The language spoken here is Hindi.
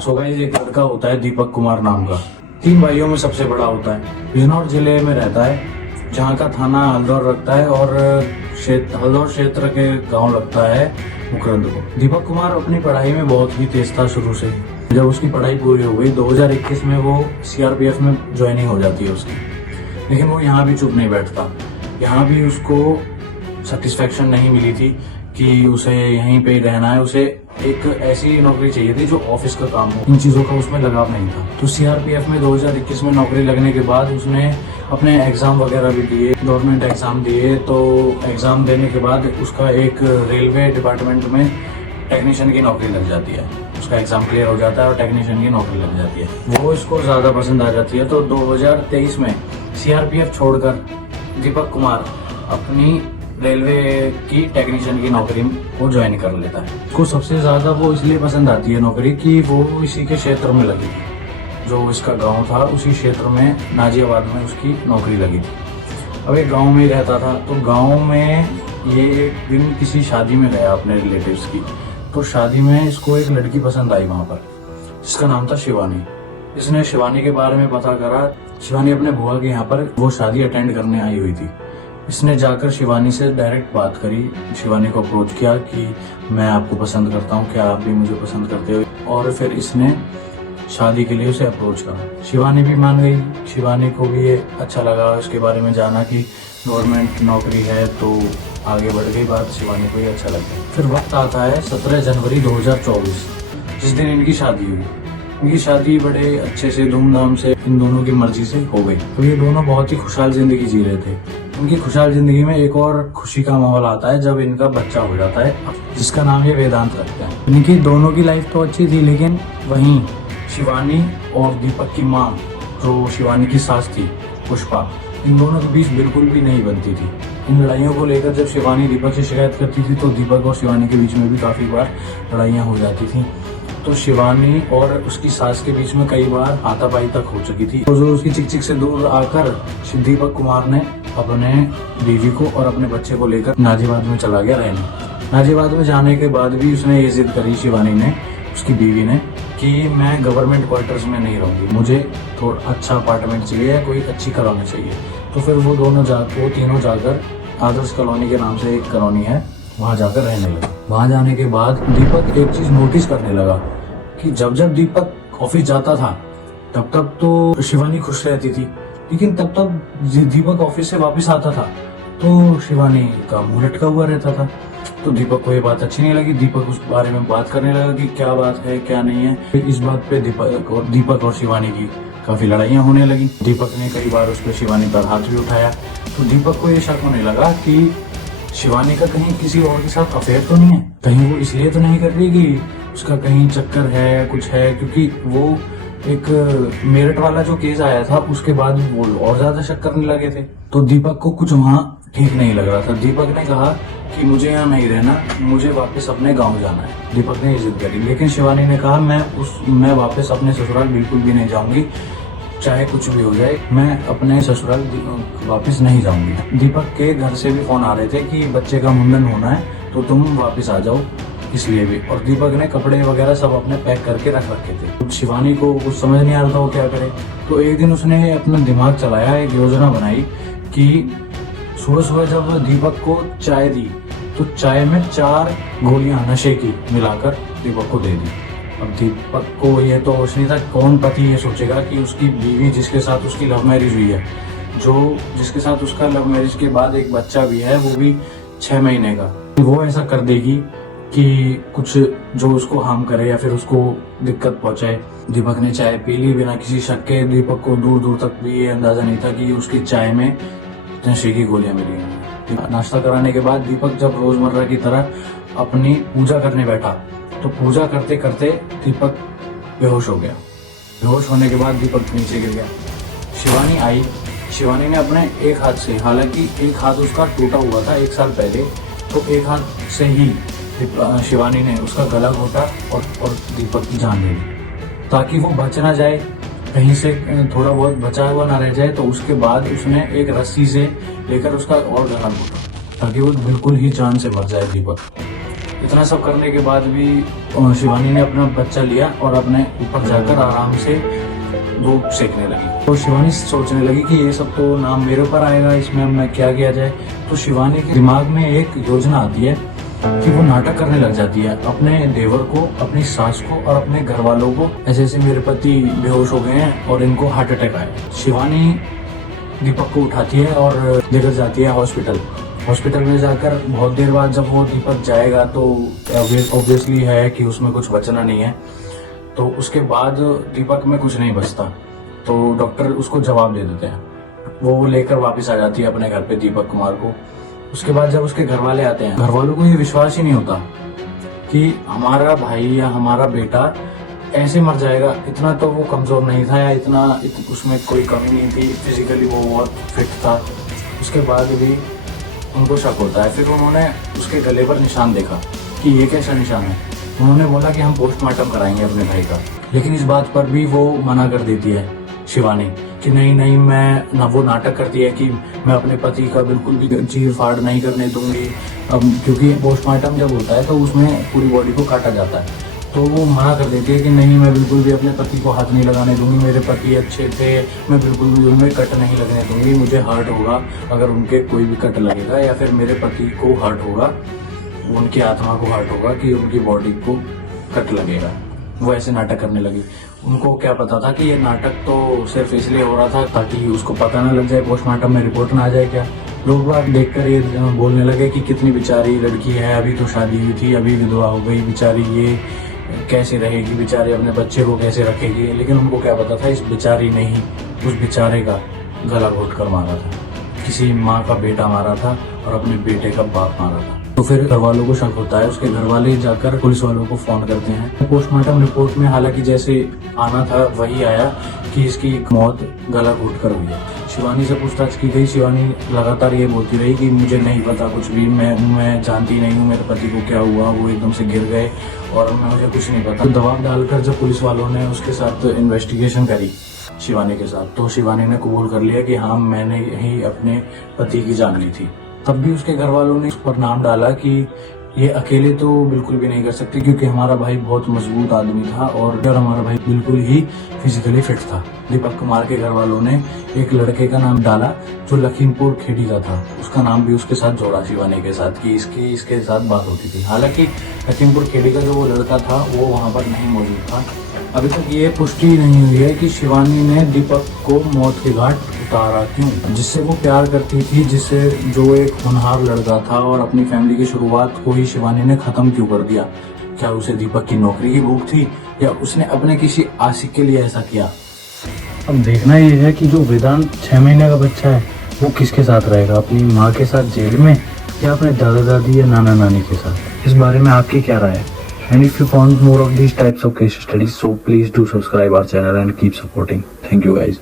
सो गाइस एक लड़का होता है दीपक कुमार नाम का। 3 भाइयों में सबसे बड़ा होता है। बिजनौर जिले में रहता है, जहाँ का थाना हल्दौर रखता है और हल्दौर क्षेत्र के गांव लगता है मुकरंद को। दीपक कुमार अपनी पढ़ाई में बहुत ही तेज था शुरू से। जब उसकी पढ़ाई पूरी हो गई 2021 में वो सीआरपीएफ में ज्वाइनिंग हो जाती है उसकी। लेकिन वो यहाँ भी चुप नहीं बैठता। यहाँ भी उसको सेटिस्फेक्शन नहीं मिली थी कि उसे यहीं पे रहना है। उसे एक ऐसी नौकरी चाहिए थी जो ऑफिस का काम हो। इन चीजों का उसमें लगाव नहीं था। तो सीआरपीएफ में 2021 में नौकरी लगने के बाद उसने अपने एग्जाम वगैरह भी दिए, गवर्नमेंट एग्जाम दिए। तो एग्जाम देने के बाद उसका एक रेलवे डिपार्टमेंट में टेक्नीशियन की नौकरी लग जाती है। उसका एग्जाम क्लियर हो जाता है और टेक्नीशियन की नौकरी लग जाती है। वो इसको ज्यादा पसंद आ जाती है। तो 2023 में सीआरपीएफ छोड़कर दीपक कुमार अपनी रेलवे की टेक्नीशियन की नौकरी को ज्वाइन कर लेता है। उसको सबसे ज्यादा वो इसलिए पसंद आती है नौकरी कि वो इसी के क्षेत्र में लगी थी। जो इसका गांव था उसी क्षेत्र में नाजियाबाद में उसकी नौकरी लगी थी। अब एक गांव में ही रहता था। तो गांव में ये एक दिन किसी शादी में गया अपने रिलेटिव्स की। तो शादी में इसको एक लड़की पसंद आई वहां पर, जिसका नाम था शिवानी। इसने शिवानी के बारे में पता करा। शिवानी अपने बुआ के यहाँ पर वो शादी अटेंड करने आई हुई थी। इसने जाकर शिवानी से डायरेक्ट बात करी, शिवानी को अप्रोच किया कि मैं आपको पसंद करता हूँ, क्या आप भी मुझे पसंद करते हो। और फिर इसने शादी के लिए उसे अप्रोच करा। शिवानी भी मान गई। शिवानी को भी ये अच्छा लगा, उसके बारे में जाना कि गवर्नमेंट नौकरी है, तो आगे बढ़ गई बात। शिवानी को ये अच्छा लगा। फिर वक्त आता है 17 जनवरी 2024, जिस दिन इनकी शादी हुई। इनकी शादी बड़े अच्छे से धूमधाम से इन दोनों की मर्जी से हो गई। तो ये दोनों बहुत ही खुशहाल जिंदगी जी रहे थे। इनकी खुशहाल जिंदगी में एक और खुशी का माहौल आता है जब इनका बच्चा हो जाता है, जिसका नाम ये वेदांत रखते हैं। इनकी दोनों की लाइफ तो अच्छी थी, लेकिन वहीं शिवानी और दीपक की माँ, जो शिवानी की सास थी पुष्पा, इन दोनों के बीच बिल्कुल भी नहीं बनती थी। इन लड़ाइयों को लेकर जब शिवानी दीपक से शिकायत करती थी तो दीपक और शिवानी के बीच में भी काफी बार लड़ाइयाँ हो जाती थी। तो शिवानी और उसकी सास के बीच में कई बार हाथापाई तक हो चुकी थी। तो जो उसकी चिक चिक से दूर आकर दीपक कुमार ने अपने बीवी को और अपने बच्चे को लेकर नाजियाबाद में चला गया रहने। नाजियाबाद में जाने के बाद भी उसने ये जिद करी, शिवानी ने, उसकी बीवी ने, कि मैं गवर्नमेंट क्वार्टर्स में नहीं रहूंगी, मुझे थोड़ा अच्छा अपार्टमेंट चाहिए, कोई अच्छी कॉलोनी चाहिए। तो फिर वो तीनों जाकर आदर्श कॉलोनी के नाम से एक कॉलोनी है, वहां जाकर रहने लगे। वहां जाने के बाद दीपक एक चीज नोटिस करने लगा कि जब जब दीपक ऑफिस जाता था तब तक तो शिवानी खुश रहती थी, लेकिन तब तक दीपक ऑफिस से वापस आता था तो शिवानी का मुंह लटका हुआ रहता था। तो दीपक को ये बात अच्छी नहीं लगी। दीपक उस बारे में बात करने लगा कि क्या बात है, क्या नहीं है। इस बात पे दीपक और शिवानी की काफी लड़ाइयाँ होने लगी। दीपक ने कई बार उस पर शिवानी पर हाथ भी उठाया। तो दीपक को ये शक होने लगा कि शिवानी का कहीं किसी और के साथ अफेयर तो नहीं है, कहीं वो इसलिए तो नहीं कर रही कि उसका कहीं चक्कर है, कुछ है। क्योंकि वो एक मेरठ वाला जो केस आया था उसके बाद वो और ज्यादा शक करने लगे थे। तो दीपक को कुछ वहाँ ठीक नहीं लग रहा था। दीपक ने कहा कि मुझे यहाँ नहीं रहना, मुझे वापस अपने गांव जाना है। दीपक ने ये जिद करी, लेकिन शिवानी ने कहा मैं वापस अपने ससुराल बिल्कुल भी नहीं जाऊंगी, चाहे कुछ भी हो जाए, मैं अपने ससुराल वापस नहीं जाऊंगी। दीपक के घर से भी फोन आ रहे थे कि बच्चे का मुंडन होना है तो तुम वापस आ जाओ, इसलिए भी। और दीपक ने कपड़े वगैरह सब अपने पैक करके रख रखे थे। शिवानी को कुछ समझ नहीं आ रहा था वो क्या करे। तो एक दिन उसने अपना दिमाग चलाया, एक योजना बनाई कि सुबह सुबह जब दीपक को चाय दी तो चाय में 4 गोलियां नशे की मिलाकर दीपक को दे दी। अब दीपक को ये तो होश नहीं था, कौन पति ये सोचेगा कि उसकी बीवी जिसके साथ उसकी लव मैरिज हुई है, जिसके साथ उसका लव मैरिज के बाद एक बच्चा भी है, वो भी 6 महीने का, वो ऐसा कर देगी कि कुछ जो उसको हार्म करे या फिर उसको दिक्कत पहुंचाए। दीपक ने चाय पी ली बिना किसी शक के। दीपक को दूर दूर तक भी ये अंदाजा नहीं था कि उसकी चाय में नशे की गोलियां मिली। नाश्ता कराने के बाद दीपक जब रोजमर्रा की तरह अपनी पूजा करने बैठा तो पूजा करते करते दीपक बेहोश हो गया। बेहोश होने के बाद दीपक नीचे गिर गया। शिवानी आई। शिवानी ने अपने एक हाथ से, हालांकि एक हाथ उसका टूटा हुआ था 1 साल पहले, तो एक हाथ से ही शिवानी ने उसका गला घोटा और दीपक की जान ले ली, ताकि वो बच ना जाए, कहीं से थोड़ा बहुत बचा हुआ ना रह जाए। तो उसके बाद उसने एक रस्सी से लेकर उसका और गला घोटा, ताकि वो बिल्कुल ही जान से मर जाए दीपक। इतना सब करने के बाद भी शिवानी ने अपना बच्चा लिया और अपने ऊपर जाकर आराम से धूप सेकने लगी। तो शिवानी सोचने लगी कि ये सब तो नाम मेरे ऊपर आएगा, इसमें अब मैं क्या किया जाए। तो शिवानी के दिमाग में एक योजना आती है कि वो नाटक करने लग जाती है अपने देवर को, अपनी सास को और अपने घर वालों को, ऐसे ऐसे मेरे पति बेहोश हो गए हैं और इनको हार्ट अटैक आया। शिवानी दीपक को उठाती है और लेकर जाती है हॉस्पिटल। हॉस्पिटल में जाकर बहुत देर बाद जब वो दीपक जाएगा तो ऑब्वियसली है कि उसमें कुछ बचना नहीं है। तो उसके बाद दीपक में कुछ नहीं बचता, तो डॉक्टर उसको जवाब दे देते हैं। वो लेकर वापस आ जाती है अपने घर पे दीपक कुमार को। उसके बाद जब उसके घर वाले आते हैं, घर वालों को ये विश्वास ही नहीं होता कि हमारा भाई या हमारा बेटा ऐसे मर जाएगा। इतना तो वो कमजोर नहीं था या उसमें कोई कमी नहीं थी, फिजिकली वो बहुत फिट था। उसके बाद भी उनको शक होता है। फिर उन्होंने उसके गले पर निशान देखा कि ये कैसा निशान है। उन्होंने बोला कि हम पोस्टमार्टम कराएंगे अपने भाई का, लेकिन इस बात पर भी वो मना कर देती है शिवानी कि नहीं मैं ना। वो नाटक करती है कि मैं अपने पति का बिल्कुल भी चीर फाड़ नहीं करने दूंगी, अब क्योंकि पोस्टमार्टम जब होता है तो उसमें पूरी बॉडी को काटा जाता है। तो वो मना कर देती है कि नहीं मैं बिल्कुल भी अपने पति को हाथ नहीं लगाने दूंगी, मेरे पति अच्छे थे, मैं बिल्कुल भी उनमें कट नहीं लगने दूंगी। मुझे हर्ट होगा अगर उनके कोई भी कट लगेगा या फिर मेरे पति को हर्ट होगा, उनकी आत्मा को हर्ट होगा कि उनकी बॉडी को कट लगेगा। वो ऐसे नाटक करने लगी। उनको क्या पता था कि ये नाटक तो सिर्फ इसलिए हो रहा था ताकि उसको पता ना लग जाए, पोस्टमार्टम में रिपोर्ट ना आ जाए। क्या लोग बात देखकर ये बोलने लगे कि कितनी बेचारी लड़की है, अभी तो शादी हुई थी, अभी विधवा हो गई बेचारी, ये कैसे रहेगी बेचारी, अपने बच्चे को कैसे रखेगी। लेकिन उनको क्या पता था इस बेचारी ने ही उस बेचारे का गला घोट कर मारा था, किसी माँ का बेटा मारा था और अपने बेटे का बाप मारा था। तो फिर घर वालों को शक होता है। उसके घर वाले जाकर पुलिस वालों को फोन करते हैं। पोस्टमार्टम रिपोर्ट में हालांकि जैसे आना था वही आया कि इसकी मौत गला घोट कर हुई है। शिवानी से पूछताछ की गई। शिवानी लगातार ये बोलती रही कि मुझे नहीं पता कुछ भी, मैं जानती नहीं हूँ मेरे पति को क्या हुआ, वो एकदम से गिर गए और मुझे कुछ नहीं पता। तो दबाव डालकर जब पुलिस वालों ने उसके साथ इन्वेस्टिगेशन करी शिवानी के साथ, तो शिवानी ने कबूल कर लिया कि हाँ मैंने ही अपने पति की जान ली थी। तब भी उसके घर वालों ने उस पर नाम डाला कि ये अकेले तो बिल्कुल भी नहीं कर सकते, क्योंकि हमारा भाई बहुत मजबूत आदमी था और हमारा भाई बिल्कुल ही फिजिकली फिट था। दीपक कुमार के घर वालों ने एक लड़के का नाम डाला जो लखीमपुर खेड़ी का था। उसका नाम भी उसके साथ जोड़ा शिवानी के साथ कि इसके साथ बात होती थी। हालांकि लखीमपुर खेड़ी का जो वो लड़का था वो वहाँ पर नहीं मौजूद था। अभी तक ये पुष्टि नहीं हुई है कि शिवानी ने दीपक को मौत के घाट उतारा क्यों। जिससे वो प्यार करती थी, जिससे जो एक होनहार लड़का था और अपनी फैमिली की शुरुआत को ही शिवानी ने खत्म क्यों कर दिया। क्या उसे दीपक की नौकरी की भूख थी या उसने अपने किसी आशिक के लिए ऐसा किया। अब देखना ये है कि जो वेदांत 6 महीने का बच्चा है वो किसके साथ रहेगा, अपनी माँ के साथ जेल में या अपने दादा दादी या नाना नानी के साथ। इस बारे में आपकी क्या राय है? And if you found more of these types of case studies, so please do subscribe our channel and keep supporting. Thank you guys.